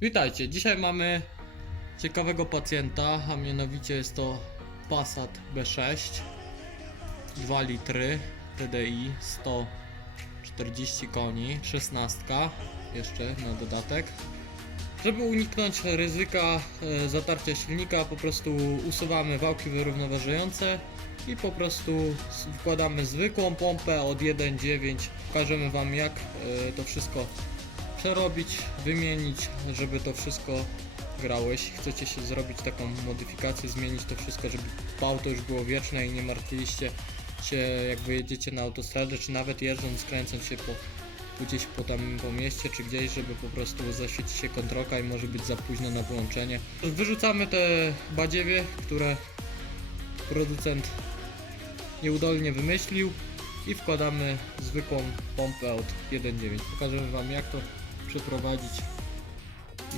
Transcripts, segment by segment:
Witajcie, dzisiaj mamy ciekawego pacjenta, a mianowicie jest to Passat B6 2 litry TDI 140 koni 16 jeszcze na dodatek. Żeby uniknąć ryzyka e, zatarcia silnika po prostu usuwamy wałki wyrównoważające i po prostu wkładamy zwykłą pompę od 1.9 pokażemy wam jak e, to wszystko przerobić, wymienić, żeby to wszystko grało. Jeśli chcecie się zrobić taką modyfikację, zmienić to wszystko, żeby auto już było wieczne i nie martwiliście się jak wyjedziecie na autostradę, czy nawet jeżdżąc, kręcąc się po, gdzieś po tam po mieście, czy gdzieś, żeby po prostu zaświeci się kontrolka i może być za późno na wyłączenie. Wyrzucamy te badziewie, które producent nieudolnie wymyślił i wkładamy zwykłą pompę od 1.9. Pokażemy Wam jak to przeprowadzić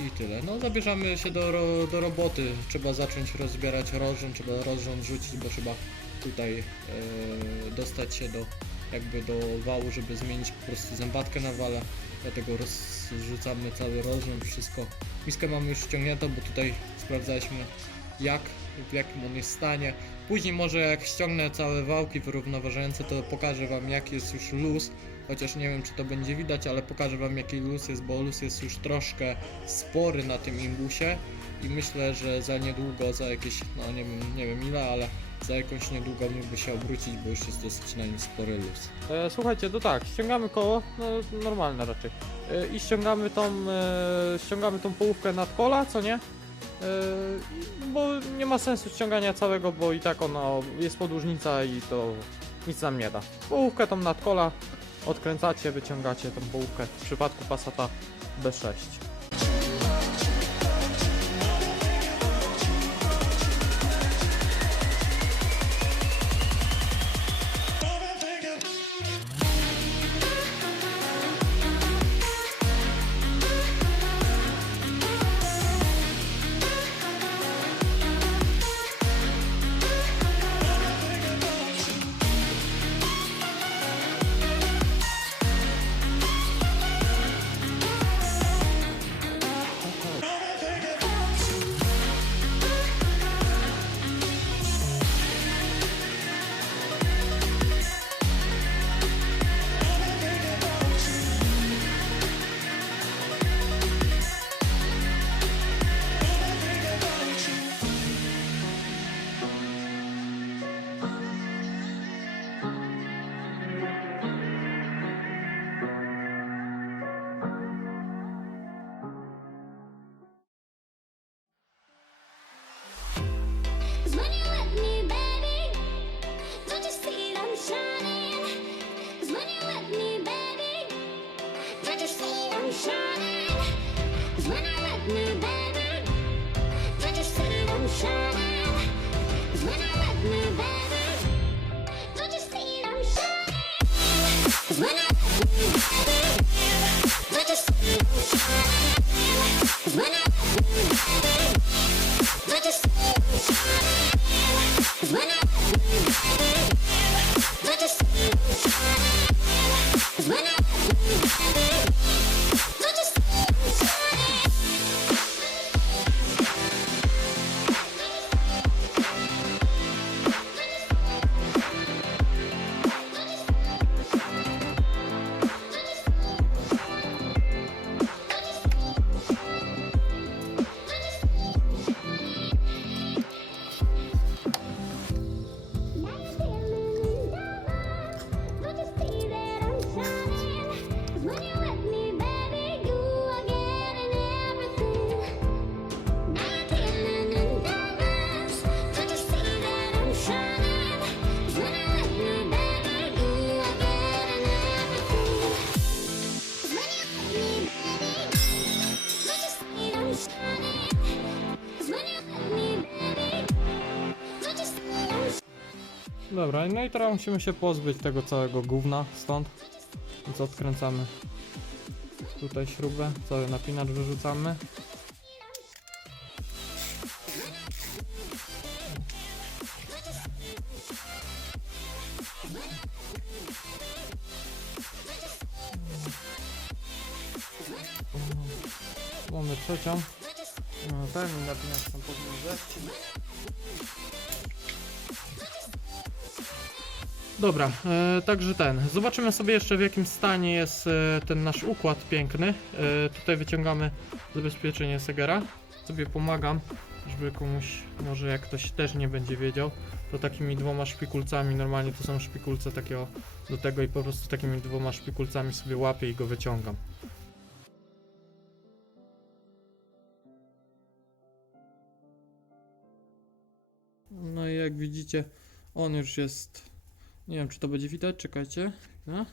i tyle. No zabierzamy się do, ro, do roboty. Trzeba zacząć rozbierać rozrząd, trzeba rozrząd rzucić, bo trzeba tutaj e, dostać się do jakby do wału, żeby zmienić po prostu zębatkę na wale. Dlatego rozrzucamy cały rozrząd, wszystko. Miskę mamy już ściągniętą, bo tutaj sprawdzaliśmy jak, w jakim on jest stanie. Później może jak ściągnę całe wałki wyrównoważające, to pokażę Wam jaki jest już luz. Chociaż nie wiem czy to będzie widać, ale pokażę Wam jaki luz jest, bo luz jest już troszkę spory na tym imbusie. I myślę, że za niedługo, za jakieś, no nie wiem, nie wiem ile, ale za jakąś niedługo mógłby się obrócić, bo już jest dosyć na nim spory luz. E, słuchajcie, to tak, ściągamy koło, no normalne raczej. E, I ściągamy tą, e, ściągamy tą połówkę nad kola, co nie? E, bo nie ma sensu ściągania całego, bo i tak ona jest podłużnica i to nic nam nie da. Połówkę tą nad kola odkręcacie, wyciągacie tą połówkę w przypadku Passata B6. Dobra, no i teraz musimy się pozbyć tego całego gówna stąd. Więc odkręcamy tutaj śrubę, cały napinacz wyrzucamy. Mamy trzecią. No, ten mi napinasz tam podwórze. Dobra, e, także ten. Zobaczymy sobie jeszcze w jakim stanie jest e, ten nasz układ piękny. E, tutaj wyciągamy zabezpieczenie Segera. Sobie pomagam, żeby komuś, może jak ktoś też nie będzie wiedział, to takimi dwoma szpikulcami, normalnie to są szpikulce takiego do tego i po prostu takimi dwoma szpikulcami sobie łapię i go wyciągam. No i jak widzicie, on już jest. Nie wiem, czy to będzie widać, czekajcie. No.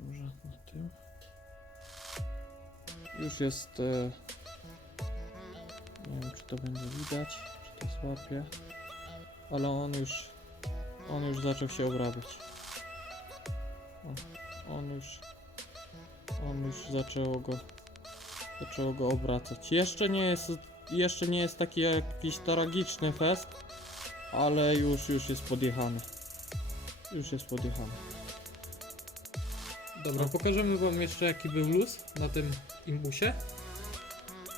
Może na tym. Już jest. E... Nie wiem, czy to będzie widać, czy to złapie. Ale on już. On już zaczął się obrabiać. O, on już. On już zaczęło go. Zaczęło go obracać. Jeszcze nie jest. Jeszcze nie jest taki jakiś tragiczny fest, ale już, już jest podjechany. Już jest podjechany. Dobra, pokażemy wam jeszcze jaki był luz na tym imbusie.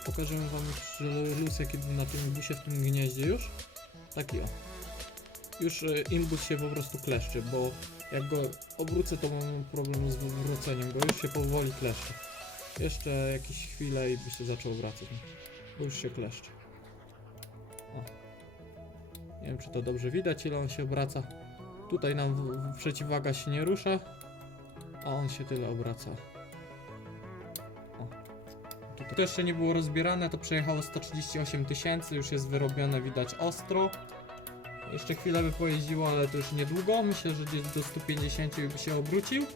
Pokażemy wam jeszcze luz jaki był na tym imbusie w tym gnieździe już. Taki o. Już e, imbus się po prostu kleszczy, bo jak go obrócę to mam problem z wywróceniem go, już się powoli kleszczy. Jeszcze jakieś chwile i by się zaczął wracać. Bo już się kleszczy. O. Nie wiem czy to dobrze widać ile on się obraca. Tutaj nam przeciwwaga się nie rusza, a on się tyle obraca. O. Tutaj to jeszcze nie było rozbierane, to przejechało 138 tysięcy, już jest wyrobione, widać ostro. Jeszcze chwilę by pojeździło, ale to już niedługo. Myślę, że gdzieś do 150 by się obrócił.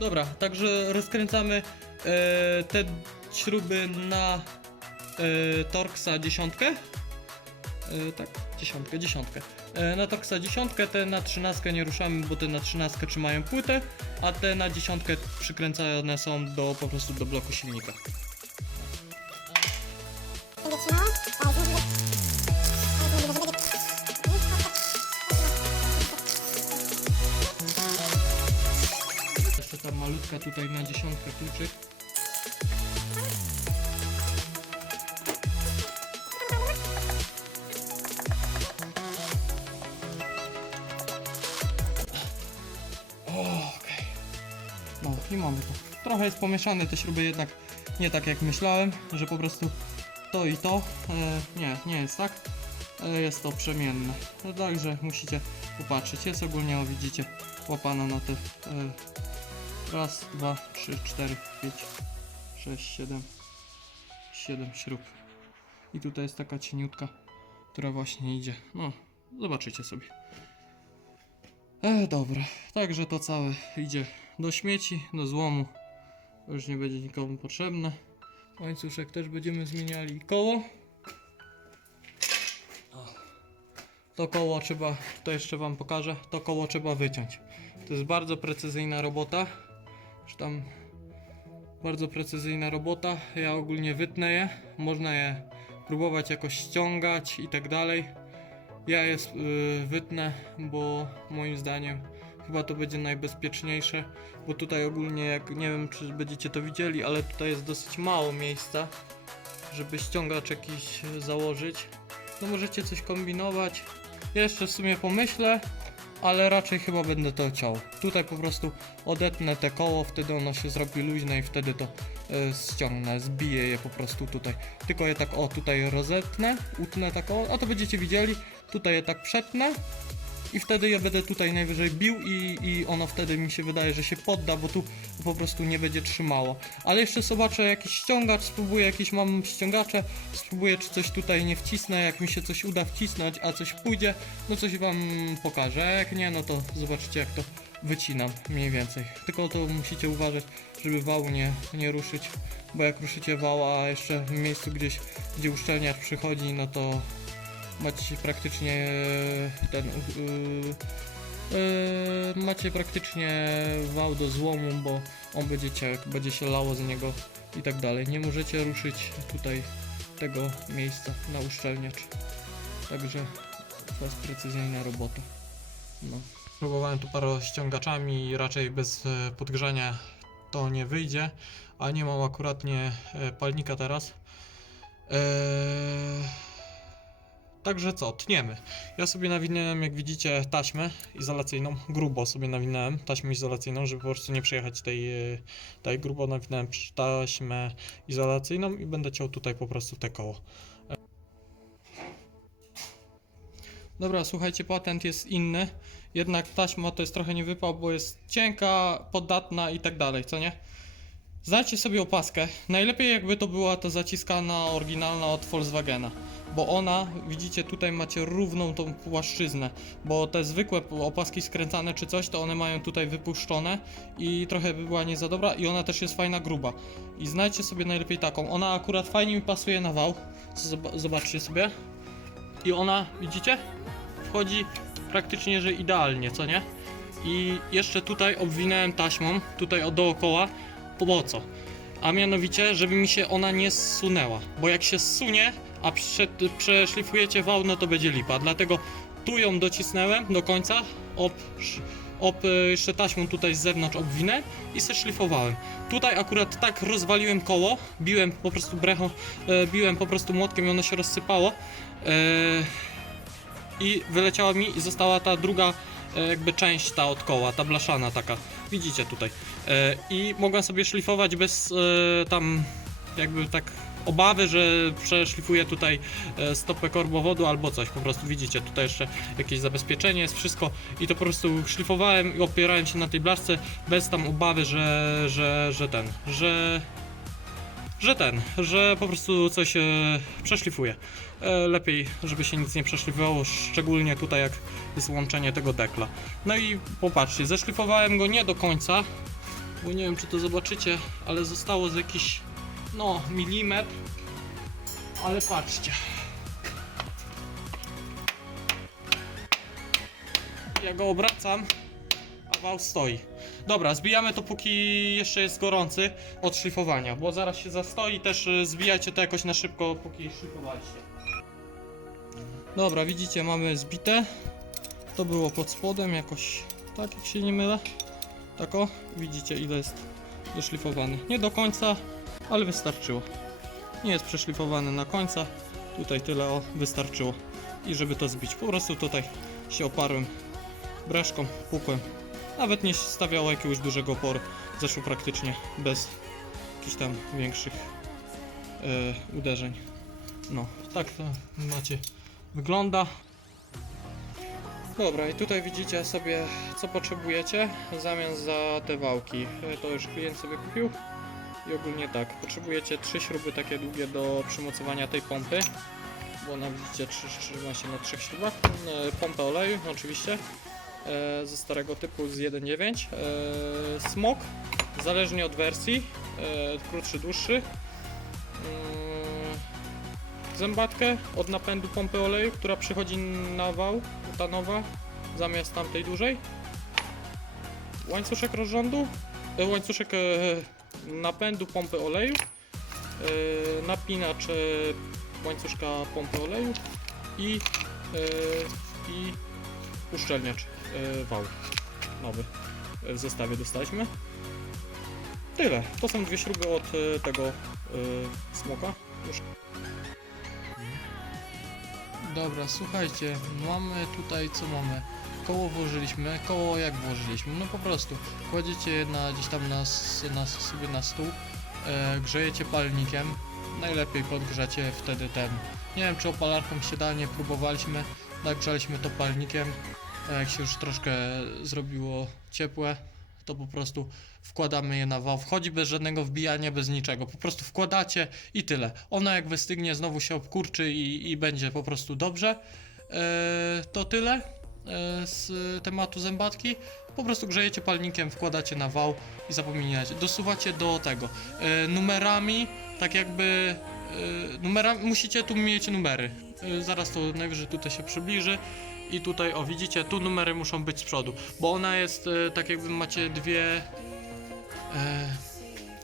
Dobra, także rozkręcamy e, te śruby na e, Torxa dziesiątkę. E, tak, dziesiątkę, dziesiątkę. Na Torxa dziesiątkę, te na trzynastkę nie ruszamy, bo te na trzynastkę trzymają płytę, a te na dziesiątkę przykręcane są do, po prostu do bloku silnika. Jeszcze ta malutka tutaj na dziesiątkę kluczyk. Trochę jest pomieszane te śruby jednak nie tak jak myślałem, że po prostu to i to. E, nie, nie jest tak. Ale jest to przemienne. No, Także musicie popatrzeć. Jest ogólnie, o widzicie, łapana na te e, raz, dwa, trzy, cztery, pięć, sześć, siedem, siedem śrub. I tutaj jest taka cieniutka, która właśnie idzie. No, zobaczycie sobie. E, dobra, także to całe idzie do śmieci, do złomu. Już nie będzie nikomu potrzebne. Łańcuszek też będziemy zmieniali. Koło. To koło trzeba, to jeszcze wam pokażę, to koło trzeba wyciąć. To jest bardzo precyzyjna robota. Czy tam bardzo precyzyjna robota. Ja ogólnie wytnę je. Można je próbować jakoś ściągać i tak dalej. Ja je y, wytnę, bo moim zdaniem chyba to będzie najbezpieczniejsze, bo tutaj ogólnie jak nie wiem czy będziecie to widzieli, ale tutaj jest dosyć mało miejsca, żeby ściągacz jakiś założyć. No możecie coś kombinować. Jeszcze w sumie pomyślę, ale raczej chyba będę to ciął. Tutaj po prostu odetnę te koło, wtedy ono się zrobi luźne i wtedy to e, ściągnę, zbiję je po prostu tutaj. Tylko je tak o tutaj rozetnę, utnę tak o, a to będziecie widzieli. Tutaj je tak przetnę i wtedy je będę tutaj najwyżej bił i, i ono wtedy mi się wydaje, że się podda, bo tu po prostu nie będzie trzymało. Ale jeszcze zobaczę jakiś ściągacz, spróbuję jakieś mam ściągacze, spróbuję czy coś tutaj nie wcisnę, jak mi się coś uda wcisnąć, a coś pójdzie, no coś wam pokażę, jak nie, no to zobaczycie jak to wycinam mniej więcej. Tylko to musicie uważać, żeby wału nie, nie ruszyć, bo jak ruszycie wała, a jeszcze w miejscu gdzieś, gdzie uszczelniacz przychodzi, no to macie praktycznie e, ten yy, macie praktycznie wał do złomu, bo on będzie ciekł, będzie się lało z niego i tak dalej. Nie możecie ruszyć tutaj tego miejsca na uszczelniacz. Także to jest precyzyjna robota. No. Próbowałem tu parę ściągaczami raczej bez e, podgrzania to nie wyjdzie, a nie mam akuratnie palnika teraz. Eee, Także co, tniemy. Ja sobie nawinąłem, jak widzicie, taśmę izolacyjną, grubo sobie nawinąłem taśmę izolacyjną, żeby po prostu nie przejechać tej, e, tej grubo nawinąłem przy- taśmę izolacyjną i będę ciął tutaj po prostu te koło. E. Dobra, słuchajcie, patent jest inny, jednak taśma to jest trochę nie wypał, bo jest cienka, podatna i tak dalej, co nie? Znajdźcie sobie opaskę. Najlepiej jakby to była ta zaciskana, oryginalna od Volkswagena. Bo ona, widzicie, tutaj macie równą tą płaszczyznę. Bo te zwykłe opaski skręcane czy coś, to one mają tutaj wypuszczone i trochę by była nie za dobra i ona też jest fajna, gruba. I znajdźcie sobie najlepiej taką. Ona akurat fajnie mi pasuje na wał. Zob- Zobaczcie sobie. I ona, widzicie? Wchodzi praktycznie, że idealnie, co nie? I jeszcze tutaj obwinąłem taśmą, tutaj o dookoła, po co? A mianowicie, żeby mi się ona nie zsunęła. Bo jak się zsunie, a prze, przeszlifujecie wał, no to będzie lipa. Dlatego tu ją docisnąłem do końca, ob, ob, e, jeszcze taśmą tutaj z zewnątrz obwinę i se szlifowałem. Tutaj akurat tak rozwaliłem koło, biłem po prostu brechą, e, biłem po prostu młotkiem i ono się rozsypało. E, I wyleciała mi i została ta druga e, jakby część ta od koła, ta blaszana taka. Widzicie tutaj. I mogłem sobie szlifować bez tam jakby tak obawy, że przeszlifuję tutaj e, stopę korbowodu albo coś. Po prostu widzicie, tutaj jeszcze jakieś zabezpieczenie jest, wszystko. I to po prostu szlifowałem i opierałem się na tej blaszce bez tam obawy, że, że, że ten, że że ten, że po prostu coś e, przeszlifuje. E, lepiej, żeby się nic nie przeszlifowało, szczególnie tutaj jak jest łączenie tego dekla. No i popatrzcie, zeszlifowałem go nie do końca, bo nie wiem czy to zobaczycie, ale zostało z jakiś, no, milimetr. Ale patrzcie. Ja go obracam, a wał stoi. Dobra, zbijamy to póki jeszcze jest gorący od szlifowania, bo zaraz się zastoi, też y, zbijajcie to jakoś na szybko, póki szlifowaliście. Dobra, widzicie, mamy zbite. To było pod spodem jakoś, tak jak się nie mylę. Tak o, widzicie ile jest doszlifowany. Nie do końca, ale wystarczyło. Nie jest przeszlifowany na końca. Tutaj tyle o, wystarczyło. I żeby to zbić, po prostu tutaj się oparłem breszką, pukłem. Nawet nie stawiało jakiegoś dużego oporu. Zeszło praktycznie bez jakichś tam większych e, uderzeń. No, tak to macie wygląda. Dobra, i tutaj widzicie sobie, co potrzebujecie w zamian za te wałki. E, To już klient sobie kupił. I ogólnie tak, potrzebujecie trzy śruby takie długie do przymocowania tej pompy. Bo ona widzicie trzy- trzyma się na trzech śrubach. E, Pompę oleju oczywiście. E, Ze starego typu z 1.9. E, Smok, zależnie od wersji, e, krótszy, dłuższy. Mm, Zębatkę od napędu pompy oleju, która przychodzi na wał, ta nowa, zamiast tamtej dużej. Łańcuszek rozrządu, łańcuszek napędu pompy oleju, e, napinacz łańcuszka pompy oleju i, e, i uszczelniacz e, wał nowy w zestawie dostaliśmy. Tyle. To są dwie śruby od tego smoka. Już Dobra, słuchajcie, mamy tutaj co mamy? Koło włożyliśmy, koło jak włożyliśmy? No po prostu kładziecie je na, gdzieś tam na, na, sobie na stół, e, grzejecie palnikiem, najlepiej podgrzecie wtedy ten, nie wiem czy opalarką się da, nie próbowaliśmy, nagrzaliśmy to palnikiem, a jak się już troszkę zrobiło ciepłe, to po prostu wkładamy je na wał. Wchodzi bez żadnego wbijania, bez niczego. Po prostu wkładacie i tyle. Ona jak wystygnie, znowu się obkurczy i, i będzie po prostu dobrze. Eee, to tyle z tematu zębatki. Po prostu grzejecie palnikiem, wkładacie na wał i zapominacie. Dosuwacie do tego. Eee, numerami, tak jakby. Eee, numera, musicie tu mieć numery. Zaraz to najwyżej tutaj się przybliży. I tutaj, o widzicie, tu numery muszą być z przodu, bo ona jest e, tak jakby macie dwie, e,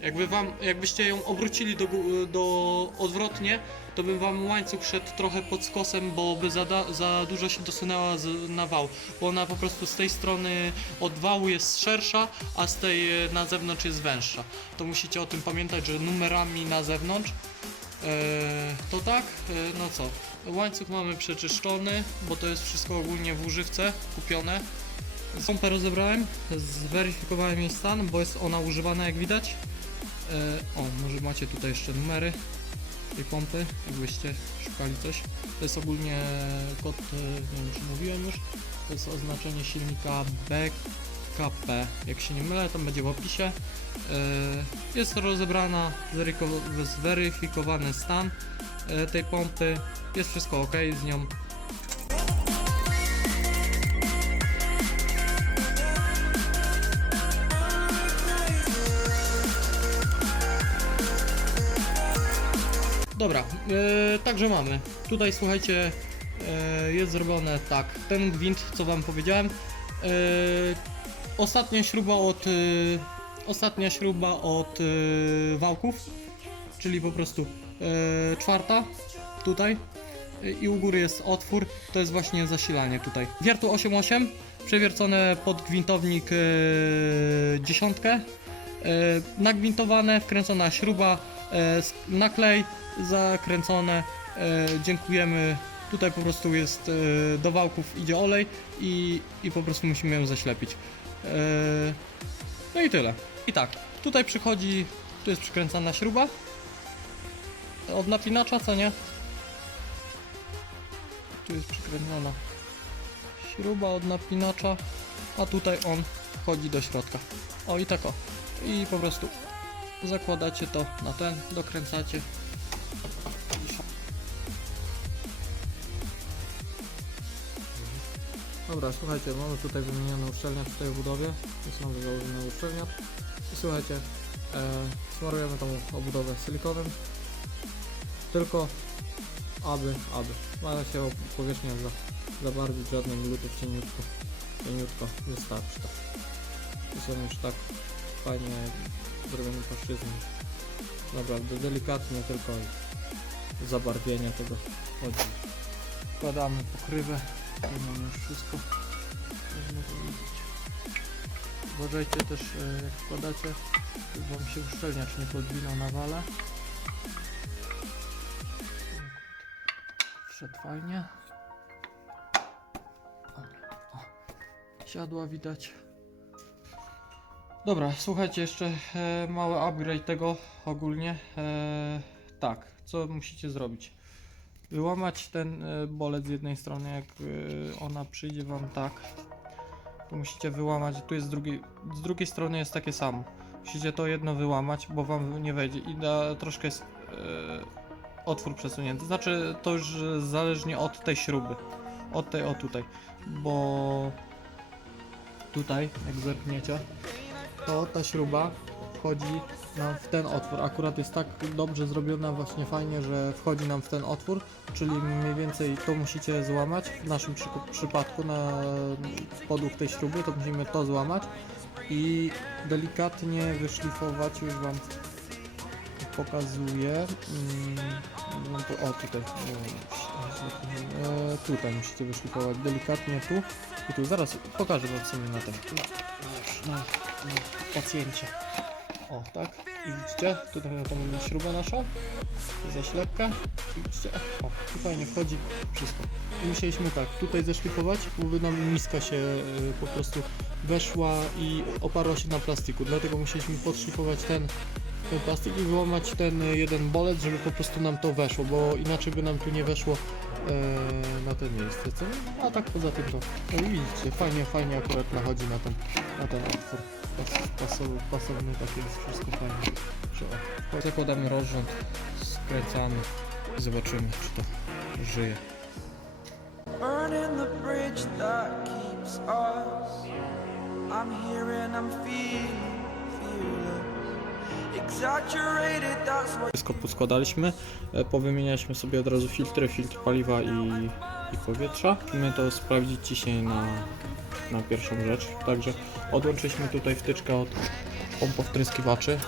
Jakby wam, jakbyście ją obrócili do, do odwrotnie, to by wam łańcuch szedł trochę pod skosem, bo by za, da, za dużo się dosunęła z, na wał. Bo ona po prostu z tej strony od wału jest szersza, a z tej e, na zewnątrz jest węższa. To musicie o tym pamiętać, że numerami na zewnątrz e, to tak, e, no co, łańcuch mamy przeczyszczony, bo to jest wszystko ogólnie w używce kupione. Pompę rozebrałem, zweryfikowałem jej stan, bo jest ona używana jak widać. E, o, może macie tutaj jeszcze numery tej pompy, jakbyście szukali coś. To jest ogólnie kod, e, nie wiem czy mówiłem już, to jest oznaczenie silnika BKP. Jak się nie mylę, tam będzie w opisie. E, Jest rozebrana, zweryfikowany stan tej pompy. Jest wszystko ok z nią. Dobra, e, także mamy. Tutaj słuchajcie, e, jest zrobione tak. Ten gwint, co wam powiedziałem. E, ostatnia śruba od. Ostatnia śruba od wałków, czyli po prostu czwarta tutaj. I u góry jest otwór, to jest właśnie zasilanie tutaj. Wiertu 8.8, przewiercone pod gwintownik dziesiątkę. Nagwintowane, wkręcona śruba, e, naklej, zakręcone. E, dziękujemy. Tutaj po prostu jest e, do wałków idzie olej i, i po prostu musimy ją zaślepić. No i tyle. I tak, tutaj przychodzi, tu jest przykręcana śruba od napinacza, co nie? Tu jest przykręcona śruba od napinacza, a tutaj on wchodzi do środka. O i tak o. I po prostu zakładacie to na ten, dokręcacie. Dobra, słuchajcie, mamy tutaj wymieniony uszczelniacz w tej budowie. Jest nowy założony uszczelniacz. I słuchajcie, e, smarujemy tą obudowę silikonem. Tylko aby, aby. Ma się powierzchnia za, zabarwić żadnym lutów cieniutko. Cieniutko, wystarczy tak. I już tak fajnie zrobione płaszczyzny. Naprawdę delikatnie tylko zabarwienie tego chodzi. Wkładamy pokrywę. Tu mamy już wszystko. Można powiedzieć. Uważajcie też e, jak wkładacie, wam się uszczelniacz nie podwinął na wale. Wszedł fajnie. Dobra, o. Siadła widać. Dobra, słuchajcie, jeszcze e, mały upgrade tego ogólnie. E, tak, co musicie zrobić? Wyłamać ten e, bolec z jednej strony, jak e, ona przyjdzie wam tak. To musicie wyłamać, tu jest z drugiej, z drugiej strony jest takie samo. Musicie to jedno wyłamać, bo wam nie wejdzie i da, troszkę jest e, otwór przesunięty. Znaczy to już zależnie od tej śruby. Od tej o tutaj. Bo tutaj, jak zerkniecie, to ta śruba wchodzi nam w ten otwór. Akurat jest tak dobrze zrobiona właśnie fajnie, że wchodzi nam w ten otwór, czyli mniej więcej to musicie złamać. W naszym przy, przypadku na podług tej śruby to musimy to złamać i delikatnie wyszlifować, już wam pokazuję. Mm, no o tutaj. E, tutaj musicie wyszlifować delikatnie tu i tu. Zaraz pokażę wam w sumie na tym. Na, na, pacjencie. O, tak. I widzicie, tutaj na tą śrubę naszą, zaślepka. I widzicie, o, tu fajnie wchodzi wszystko. I musieliśmy tak, tutaj zeszlifować, bo nam miska się y, po prostu weszła i oparła się na plastiku. Dlatego musieliśmy podszlifować ten plastik i wyłamać ten y, jeden bolec, żeby po prostu nam to weszło, bo inaczej by nam tu nie weszło e, na to miejsce, co? nie? A tak poza tym to, no i widzicie, fajnie, fajnie akurat nachodzi na ten, na ten otwór. Pas, pasowy, pasowny, takie jest wszystko fajnie. Że. Zakładamy rozrząd, skręcamy i zobaczymy, czy to żyje. I'm I'm feeling, feeling. Wszystko poskładaliśmy, e, powymienialiśmy sobie od razu filtry, filtr paliwa i, i powietrza. Musimy to sprawdzić ciśnienie na, na pierwszą rzecz. Także odłączyliśmy tutaj wtyczkę od pompowtryskiwaczy.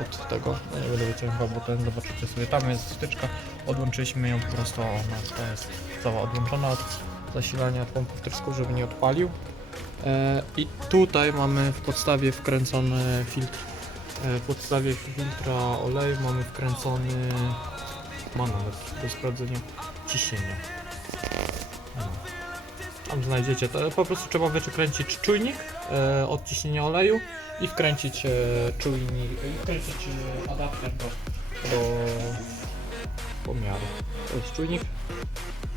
od tego. No nie będę wyciągał, bo ten zobaczycie sobie. Tam jest wtyczka. Odłączyliśmy ją po prostu. Ona to jest cała odłączona od zasilania wtrysków, żeby nie odpalił. E, I tutaj mamy w podstawie wkręcony filtr. E, podstawie filtra oleju mamy wkręcony manometr do sprawdzenia ciśnienia. No. Tam znajdziecie to. Po prostu trzeba wykręcić czujnik e, od ciśnienia oleju i wkręcić e, czujnik, i wkręcić e, adapter do, do pomiaru. To jest czujnik.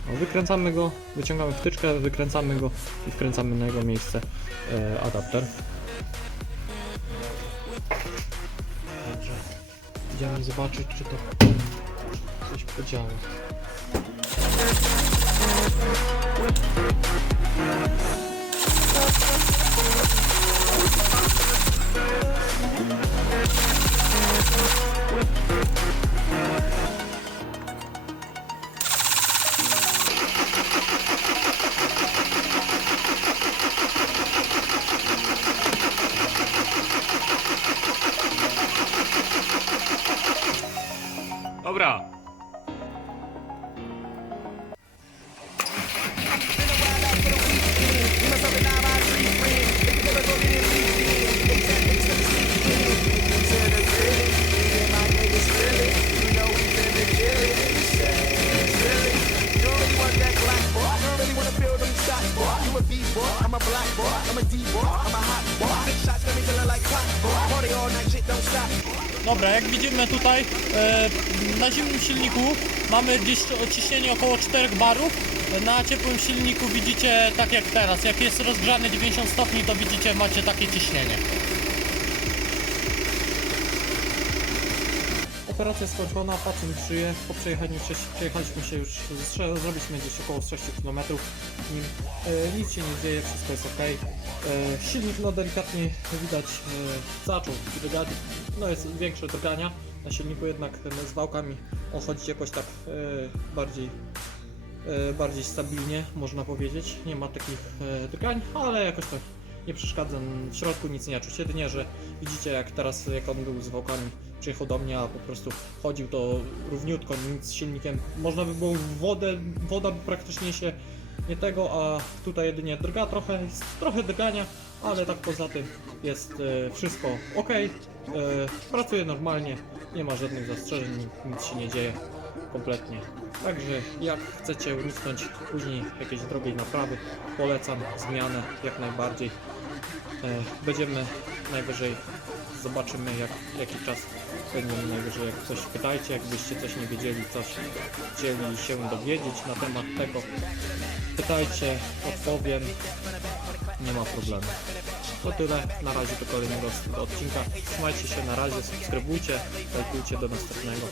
No, wykręcamy go, wyciągamy wtyczkę, wykręcamy go i wkręcamy na jego miejsce e, adapter. Idziemy zobaczyć, czy to coś podziała. Dobra. Dobra, na zimnym silniku mamy ciśnienie około 4 barów. Na ciepłym silniku widzicie tak jak teraz. Jak jest rozgrzany 90 stopni, to widzicie macie takie ciśnienie. Operacja skończona, pacjent żyje. Po przejechaniu przejechaliśmy się już, zrobiliśmy gdzieś około 6 km. E, nic się nie dzieje, wszystko jest ok. E, silnik no delikatnie widać e, zaczął drgać, no jest większe drgania na silniku, jednak z wałkami on chodzi jakoś tak e, bardziej e, bardziej stabilnie, można powiedzieć. Nie ma takich e, drgań, ale jakoś tak nie przeszkadza. W środku nic nie czuć, jedynie, że widzicie jak teraz, jak on był z wałkami, przyjechał do mnie, a po prostu chodził to równiutko, nic z silnikiem. Można by było wodę, woda praktycznie się nie tego, a tutaj jedynie drga trochę, trochę drgania, ale tak poza tym jest wszystko ok, pracuje normalnie, nie ma żadnych zastrzeżeń, nic się nie dzieje kompletnie. Także jak chcecie uniknąć później jakiejś drogiej naprawy, polecam zmianę jak najbardziej. E, będziemy najwyżej zobaczymy jak, jaki czas będziemy najwyżej jak coś pytajcie, jakbyście coś nie wiedzieli, coś chcieli się dowiedzieć na temat tego pytajcie, odpowiem nie ma problemu to tyle, na razie do kolejnego odcinka. Trzymajcie się na razie, subskrybujcie, lajkujcie do następnego